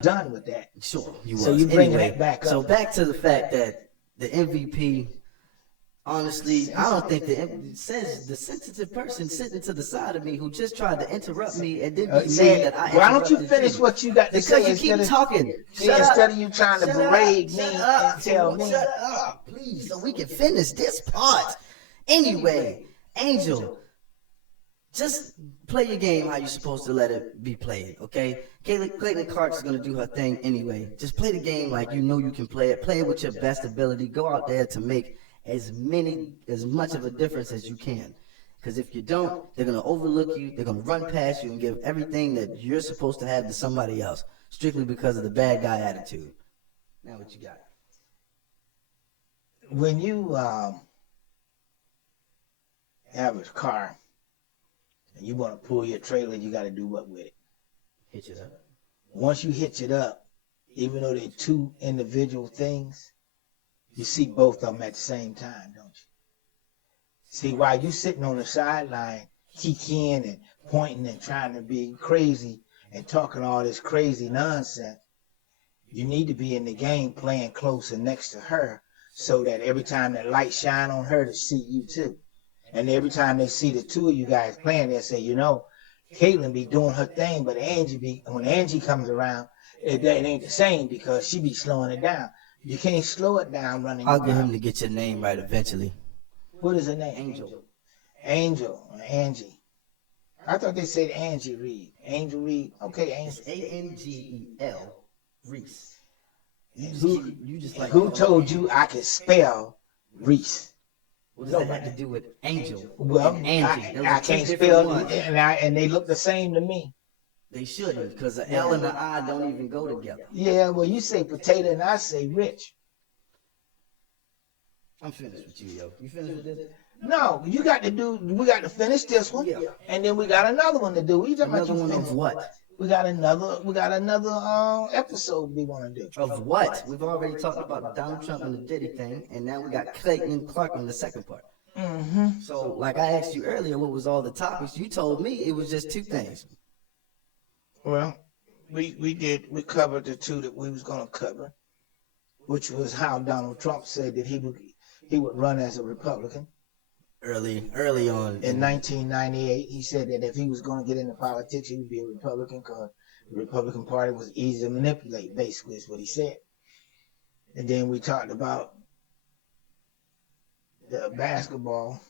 done with that. Sure, you So was. you bringing Anyway, that back so up. back to the fact that the MVP. Honestly, I don't think it says the sensitive person sitting to the side of me who just tried to interrupt me and then be mad that I why don't you interrupted finish you. what you got to Because say you keep talking. Shut instead up. of you trying to Shut berate up. me Shut up. and tell me? Shut up, please, so we can finish this part. Anyway, Angel, just play your game how you're supposed to let it be played, okay? Clayton Clark's gonna do her thing anyway. Just play the game like you know you can play it. Play it with your best ability. Go out there to make as much of a difference as you can. Because if you don't, they're gonna overlook you. They're gonna run past you and give everything that you're supposed to have to somebody else, strictly because of the bad guy attitude. Now what you got? When you have a car and you want to pull your trailer, you got to do what with it? Hitch it up. Once you hitch it up, even though they're two individual things, you see both of them at the same time, don't you? See, while you sitting on the sideline, kikiing and pointing and trying to be crazy and talking all this crazy nonsense, you need to be in the game playing closer next to her so that every time that light shine on her to see you too. And every time they see the two of you guys playing, they'll say, you know, Caitlin be doing her thing, but when Angie comes around, it ain't the same because she be slowing it down. You can't slow it down running. I'll get him to get your name right eventually. What is her name? Angel. Angie. I thought they said Angie Reeve. Angel Reeve. Okay, Angie. It's Angel Reese. Who told you I could spell Reese? What does that have to do with Angel? Well, Angie. I can't spell it, and they look the same to me. They shouldn't, because the L and the I don't even go together. Yeah, well, you say potato and I say rich. I'm finished with you, yo. You finished with this? No, we got to finish this one, and then we got another one to do. What you talking about? Another one of what? We got another episode we want to do. Of what? We've already talked about Donald Trump and the Diddy thing, and now we got Clayton Clark in the second part. Mm-hmm. So, like I asked you earlier, what was all the topics? You told me it was just two things. Well, we covered the two that we was going to cover, which was how Donald Trump said that he would run as a Republican. Early on. In 1998, he said that if he was going to get into politics, he would be a Republican because the Republican Party was easy to manipulate, basically, is what he said. And then we talked about the basketball.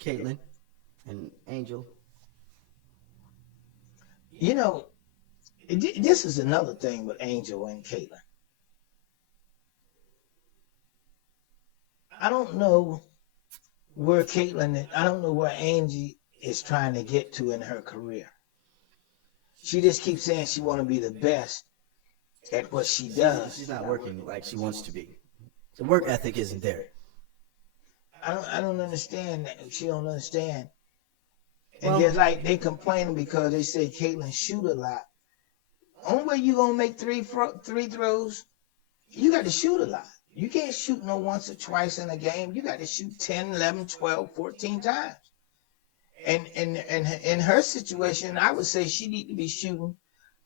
Caitlin and Angel. You know, this is another thing with Angel and Caitlin. I don't know where Angie is trying to get to in her career. She just keeps saying she want to be the best at what she does. She's not working like she wants to be. The work ethic isn't there. I don't understand that. She don't understand. And just like they complaining because they say Caitlin shoot a lot. Only way you gonna make three throws, you got to shoot a lot. You can't shoot no once or twice in a game. You got to shoot 10, 11, 12, 14 times. And in her situation, I would say she need to be shooting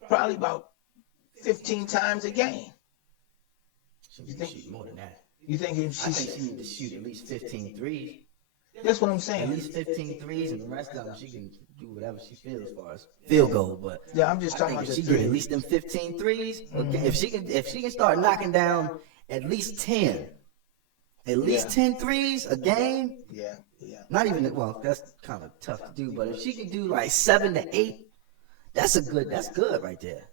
probably about 15 times a game. You think she's more than that? You think I think she needs to shoot at least 15 threes. That's what I'm saying. At least 15 threes, and the rest of them she can do whatever she feels as far as field goal. But yeah, I'm just talking about if she get at least them 15 threes, okay, if she can start knocking down at least 10 threes a game. Yeah. Not even, well, that's kind of tough to do, but if she can do like 7 to 8, that's good right there.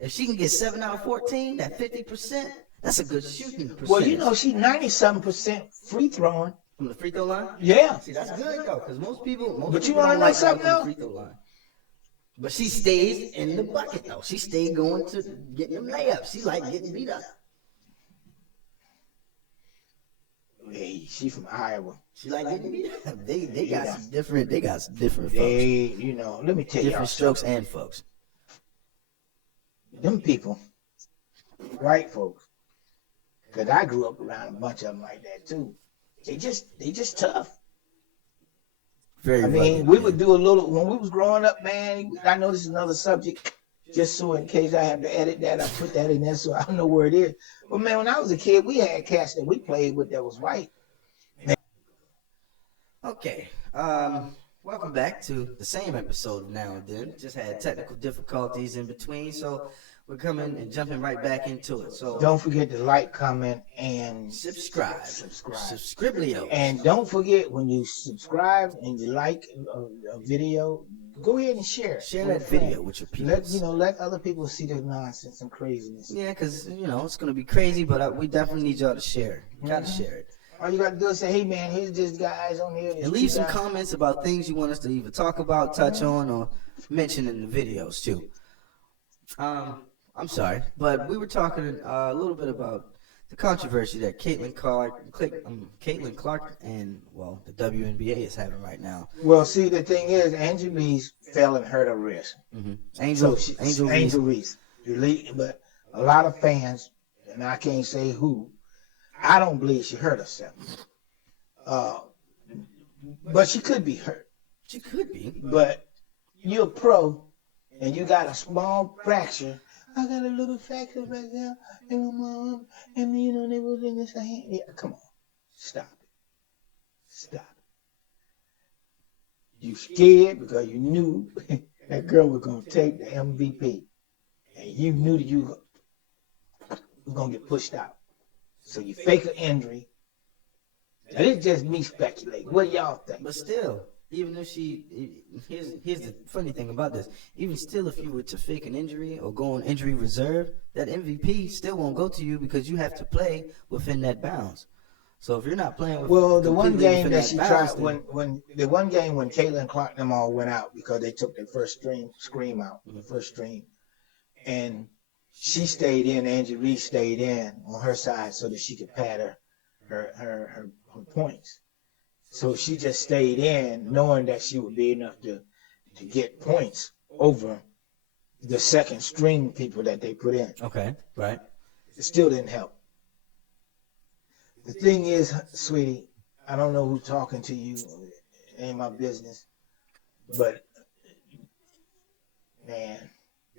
If she can get 7 out of 14, that 50%, that's a good shooting percentage. Well, you know, she's 97% free throwing. From the free throw line? Yeah. See, that's good though, because most people but you want to know something else? Free throw line. But she stays in the bucket though. She stays going to getting them layups. She like getting beat up. Hey, she from Iowa. She like getting beat up. They got some different folks. You know, let me tell you. Different strokes and folks. Them people, white folks, because I grew up around a bunch of them like that too. They just tough. Very. I mean, we would do a little when we was growing up, man. I know this is another subject, just so in case I have to edit that, I put that in there so I know where it is. But man, when I was a kid, we had cats that we played with that was white. Okay. Welcome back to the same episode of Now and Then. Just had technical difficulties in between, so we're coming and jumping right back into it. So Don't forget to like, comment, and subscribe. subscribe. Subscriblio. And don't forget, when you subscribe and you like a video, go ahead and share it. Share with that a friend. video with your people. Let other people see the nonsense and craziness. Yeah, because, it's going to be crazy, but we definitely need y'all to share. You got to share it. All you got to do is say, hey, man, here's this guys on here. And leave some comments about things you want us to either talk about, touch on, or mention in the videos, too. I'm sorry, but we were talking a little bit about the controversy that Caitlin Clark and, the WNBA is having right now. Well, see, the thing is, Angel Reese fell and hurt her wrist. Mm-hmm. Angel Reese. But a lot of fans, and I can't say who, I don't believe she hurt herself. But she could be hurt. She could be. But you're a pro, and you got a small fracture. I got a little fracture right there in my arm, and they was in this hand. Yeah, come on. Stop it. Stop it. You scared because you knew that girl was going to take the MVP. And you knew that you was going to get pushed out. So you fake an injury. Now, it's just me speculating. What do y'all think? But still, even if here's the funny thing about this. Even still, if you were to fake an injury or go on injury reserve, that MVP still won't go to you because you have to play within that bounds. So if you're not playing with the one game that she bounds, tried when Caitlin Clark them all went out because they took their first scream out, the first stream, and she stayed in. Angie Reese stayed in on her side so that she could pad her points. So she just stayed in, knowing that she would be enough to get points over the second string people that they put in. Okay, right. It still didn't help. The thing is, sweetie, I don't know who's talking to you. It ain't my business. But, man,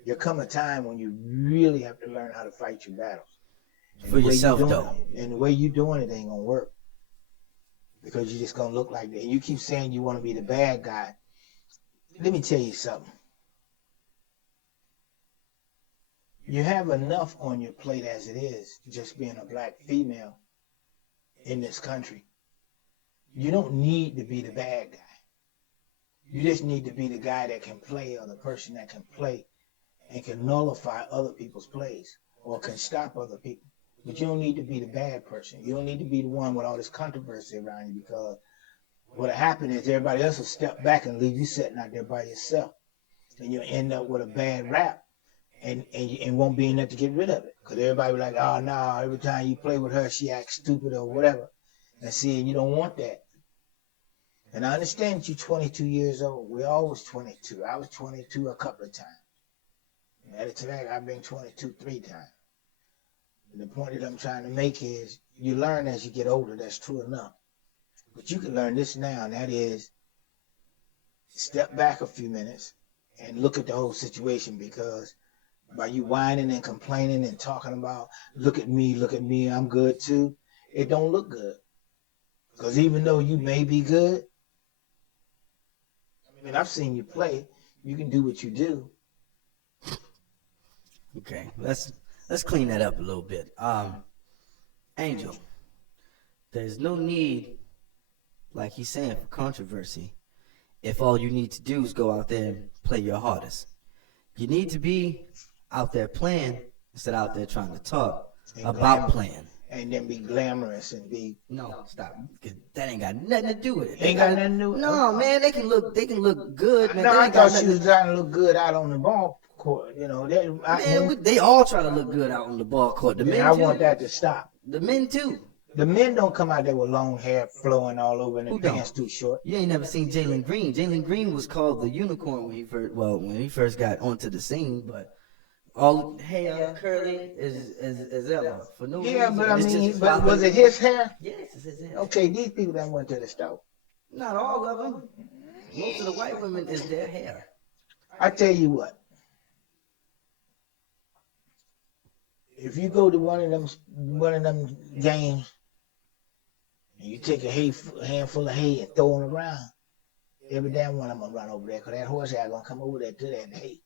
there come a time when you really have to learn how to fight your battles. For yourself, though. And the way you're doing it ain't going to work. Because you're just going to look like that. And you keep saying you want to be the bad guy. Let me tell you something. You have enough on your plate as it is, just being a black female in this country. You don't need to be the bad guy. You just need to be the guy that can play, or the person that can play and can nullify other people's plays or can stop other people. But you don't need to be the bad person. You don't need to be the one with all this controversy around you, because what'll happen is everybody else will step back and leave you sitting out there by yourself. And you'll end up with a bad rap and won't be enough to get rid of it. Because everybody will be like, oh, no, every time you play with her, she acts stupid or whatever. And see, you don't want that. And I understand that you're 22 years old. We all was 22. I was 22 a couple of times. At it tonight, I've been 22 3 times. And the point that I'm trying to make is you learn as you get older. That's true enough. But you can learn this now, and that is step back a few minutes and look at the whole situation, because by you whining and complaining and talking about, look at me, I'm good too, it don't look good. Because even though you may be good, I mean, I've seen you play. You can do what you do. Okay, let's clean that up a little bit. Angel, there's no need, like he's saying, for controversy if all you need to do is go out there and play your hardest. You need to be out there playing instead of out there trying to talk about playing. And then be glamorous and be... No, stop. That ain't got nothing to do with it. Ain't got nothing to do with it? No, man, they can look good, man. No, I thought she was trying to look good out on the ball court. You know, they all try to look good out on the ball court. The men I too. want that to stop. The men too. The men don't come out there with long hair flowing all over and their pants too short. You ain't never seen Jalen Green. Jalen Green was called the unicorn when he first got onto the scene, but all hair curly is Ella for no reason. Yeah, but I mean, was it his hair? Yes, it's his hair. Okay, these people that went to the store. Not all of them. Most of the white women is their hair. I tell you what. if you go to one of them games and you take a handful of hay and throw it around, every damn one of them gonna run over there because that horse is gonna come over there to that hay.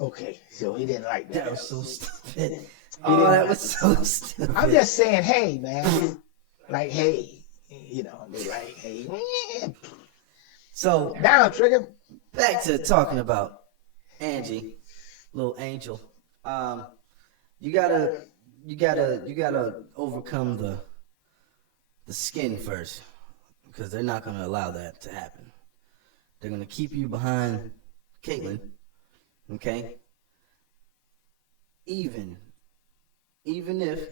Okay, so he didn't like that. That was so stupid. Oh, that was so stupid. I'm just saying, hey, man, like, hey, you know, they like, hey. So Down, Trigger. back to talking about Angie, little angel. You gotta overcome the skin first, because they're not gonna allow that to happen. They're gonna keep you behind Caitlyn, okay? Even if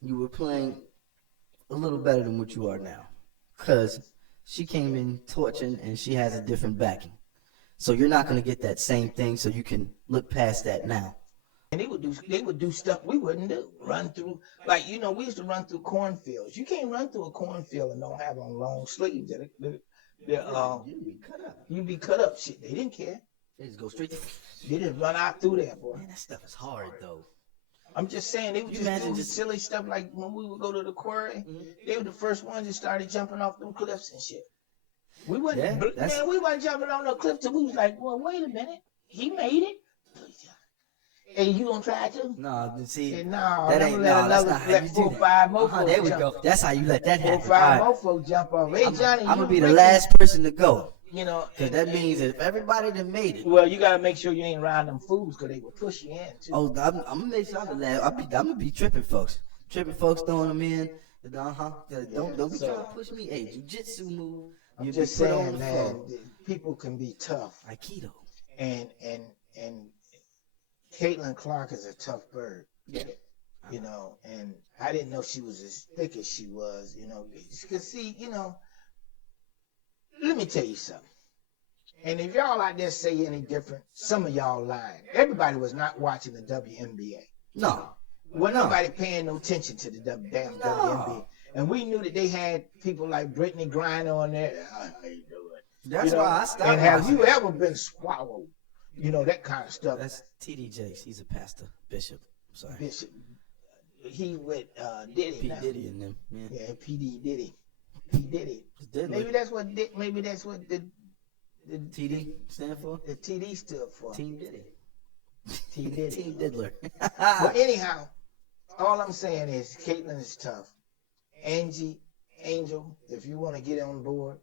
you were playing a little better than what you are now, because she came in torching and she has a different backing. So you're not going to get that same thing, so you can look past that now. And they would do stuff we wouldn't do. Run through, like, you know, we used to run through cornfields. You can't run through a cornfield and don't have on long sleeves. You'd be cut up. Shit, they didn't care. They just go straight to... They just run out through there, boy. Man, that stuff is hard, though. I'm just saying, they would just do silly stuff like when we would go to the quarry, they were the first ones that started jumping off them cliffs and shit. We wasn't jumping on no cliff till we was like, well, wait a minute. He made it. Hey, you gonna try to? No, see, no, that's not how you do that. There we go. That's how you let that happen. 4-5 mofo jump off. Hey, Johnny, I'm gonna be the last person to go. You know, because that means if everybody that made it. Well, you gotta make sure you ain't around them fools, because they will push you in too. Oh, I'm gonna make sure I'm gonna be tripping folks, throwing them in. Don't be trying to push me. Hey, jiu-jitsu move. I'm just saying, man, people can be tough. Aikido. And Caitlin Clark is a tough bird. Yeah. You know, and I didn't know she was as thick as she was. You know, because see, you know. Let me tell you something. And if y'all out there say any different, some of y'all lying. Everybody was not watching the WNBA. No. Nobody paying no attention to the damn WNBA. And we knew that they had people like Brittany Griner on there. How you doing? That's why I stopped. And have you ever been swallowed? You know, that kind of stuff. That's T.D. Jakes. He's a pastor, bishop. I'm sorry. Bishop. He with Diddy P. now. Diddy and them. Yeah, P.D. Diddy. P. Diddy. Maybe that's what the TD stand for? The TD stood for. Team Diddy. Team Diddy. Team Diddler. But anyhow, all I'm saying is Caitlyn is tough. Angel, if you want to get on board,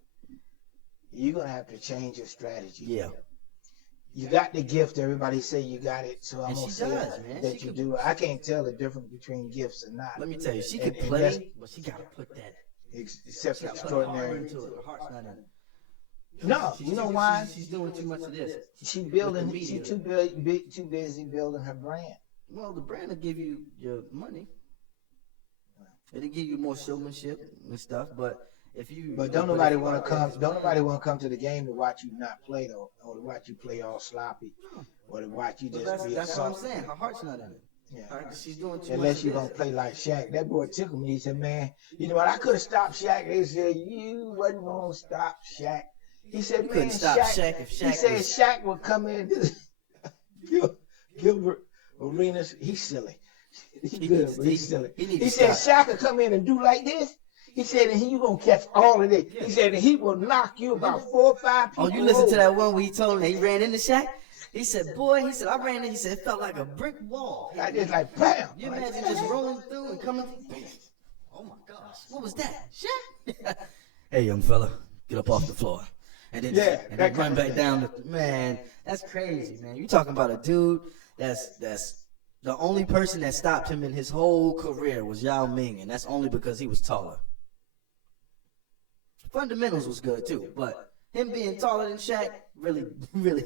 you're going to have to change your strategy. Yeah. You got the gift. Everybody say you got it. So I'm going to say that you do. I can't tell the difference between gifts and not. Let me tell you, she could play, but she got to put that. Except extraordinary. Her heart's not in it. No, you know why? She's doing too much of this. She's too busy building her brand. Well, the brand will give you your money. It'll give you more showmanship and stuff, but if you... But don't nobody want to come to the game to watch you not play, though, or to watch you play all sloppy, or to watch you just be That's what I'm saying. Her heart's not in it. Yeah. She's doing too Unless much. you're going to play like Shaq. That boy tickled me. He said, man, you know what? I could have stopped Shaq. They said, you wasn't going to stop Shaq. He said, you man, couldn't stop Shaq if Shaq he said Shaq would come in. Gilbert Arenas, he's silly. He's silly. He said Shaq would come in and do like this. He said, and you going to catch all of it. He said, and he will knock you about 4 or 5 people. Oh, you listened to that one where he told him that he ran into Shaq? He said, boy, I ran in, he said, it felt like a brick wall. I just like, bam. You imagine just rolling through and coming through. Oh, my gosh. What was that? Shaq? Hey, young fella, get up off the floor. And then run back down. Man, that's crazy, man. You talking about a dude that's the only person that stopped him in his whole career was Yao Ming, and that's only because he was taller. Fundamentals was good, too, but him being taller than Shaq really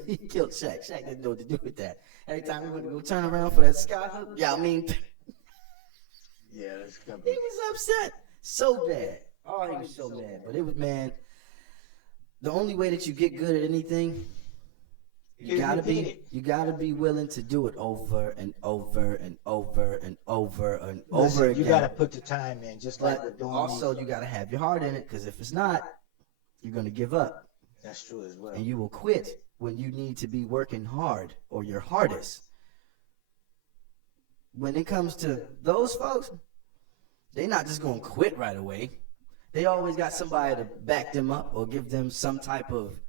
he killed Shaq. Shaq didn't know what to do with that. Every time he went to go turn around for that sky hook, yeah, I mean, yeah, that's coming. He was upset so bad. Oh, he was so mad. But it was, man, the only way that you get good at anything, you gotta be willing to do it over and over and over and over and over again. You gotta put the time in, just like we're doing. Also, you gotta have your heart in it, because if it's not, you're gonna give up. That's true as well. And you will quit when you need to be working hard or your hardest. When it comes to those folks, they're not just going to quit right away. They always got somebody to back them up or give them some type of,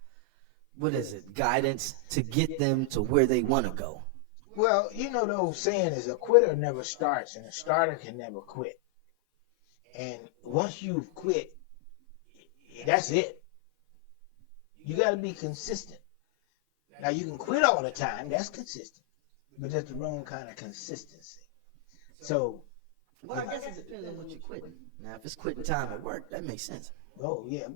what is it, guidance to get them to where they want to go. Well, you know the old saying is a quitter never starts and a starter can never quit. And once you've quit, that's it. You got to be consistent. Now, you can quit all the time. That's consistent. But that's the wrong kind of consistency. So, well, I guess it depends on what you're quitting. Now, if it's quitting time at work, that makes sense. Oh, yeah.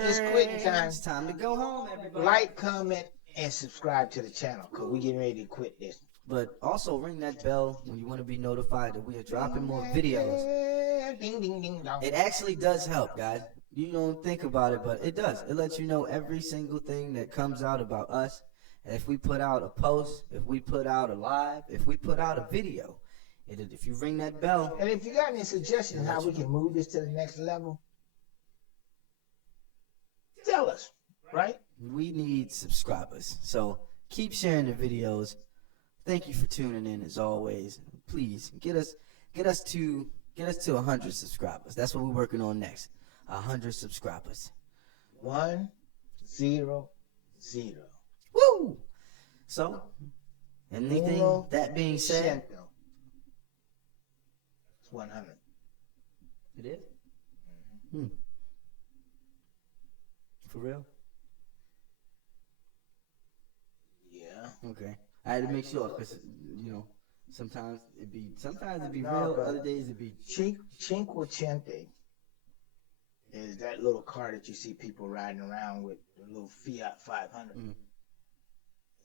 It's quitting time. It's time to go home, everybody. Like, comment, and subscribe to the channel because we're getting ready to quit this. But also ring that bell when you want to be notified that we are dropping more videos. Ding, ding, ding, dong. It actually does help, guys. You don't think about it, but it does. It lets you know every single thing that comes out about us. And if we put out a post, if we put out a live, if we put out a video, if you ring that bell. And if you got any suggestions how we can move this to the next level, tell us, right? We need subscribers. So keep sharing the videos. Thank you for tuning in as always. Please get us to 100 subscribers. That's what we're working on next. 100 subscribers. 100. Woo! So, anything that being said, it's 100. It is? Mm-hmm. For real? Yeah. Okay. I had to make sure because sometimes it'd be real, other days it'd be Cinquecento is that little car that you see people riding around with, the little Fiat 500. Mm.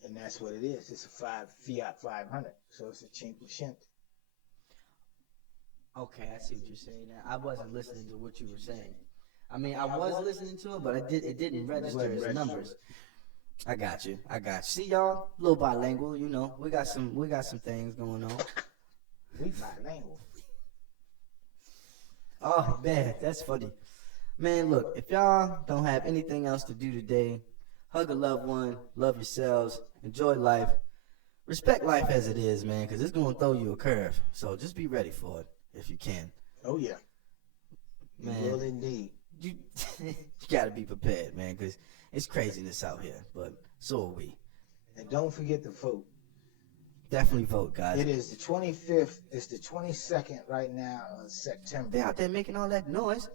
And that's what it is. It's a Fiat 500. So it's a Cinquecento. Okay, I see what you're saying now. I wasn't listening to what you were saying. I mean, I was listening to it, but it didn't register as numbers. I got you. See, y'all, a little bilingual, we got some things going on. We bilingual. Oh, man, that's funny. Man, look, if y'all don't have anything else to do today, hug a loved one, love yourselves, enjoy life, respect life as it is, man, because it's going to throw you a curve. So just be ready for it if you can. Oh, yeah. Man, you will indeed. You got to be prepared, man, because it's craziness out here, but so are we. And don't forget to vote. Definitely vote, guys. It is the 25th. It's the 22nd right now of September. They out there making all that noise.